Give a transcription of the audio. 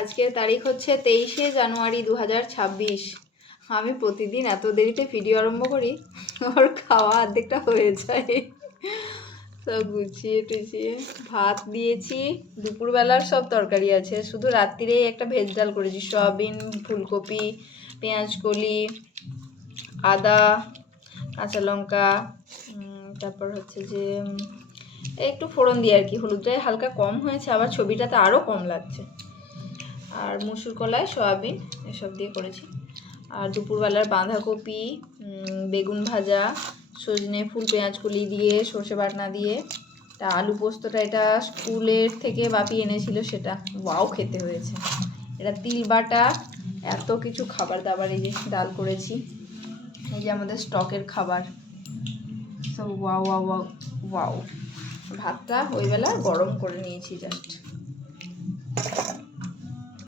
আজকের তারিখ হচ্ছে 23শে জানুয়ারি 2026। আমি প্রতিদিন এত দেরিতে ভিডিও আরম্ভ করি, ওর খাওয়া অর্ধেকটা হয়ে যায়। সব গুছিয়ে টুছিয়ে ভাত দিয়েছি, দুপুরবেলার সব তরকারি আছে, শুধু রাত্রিরেই একটা ভেজ ডাল করেছি, সয়াবিন, ফুলকপি, পেঁয়াজকলি, আদা, কাঁচা লঙ্কা, তারপর হচ্ছে যে একটু ফোড়ন দিয়ে আর কি, হলুদটাই হালকা কম হয়েছে, আবার ছবিটাতে আরও কম লাগছে। আর মুসুর কলাই, সয়াবিন এসব দিয়ে করেছি। আর দুপুরবেলার বাঁধাকপি, বেগুন ভাজা, সজনে ফুল, পেঁয়াজকলি দিয়ে, সর্ষে বাটনা দিয়ে, তা আলু পোস্তটা এটা স্কুলের থেকে বাপি এনেছিল, সেটা ওয়াও খেতে হয়েছে। এটা তিল বাটা, এত কিছু খাবার দাবার, এই যে ডাল করেছি, এই যে আমাদের স্টকের খাবার সব, ওয়াও ওয়াও ওয়াও ওয়াও। ভাতটা ওই বেলা গরম করে নিয়েছি জাস্ট।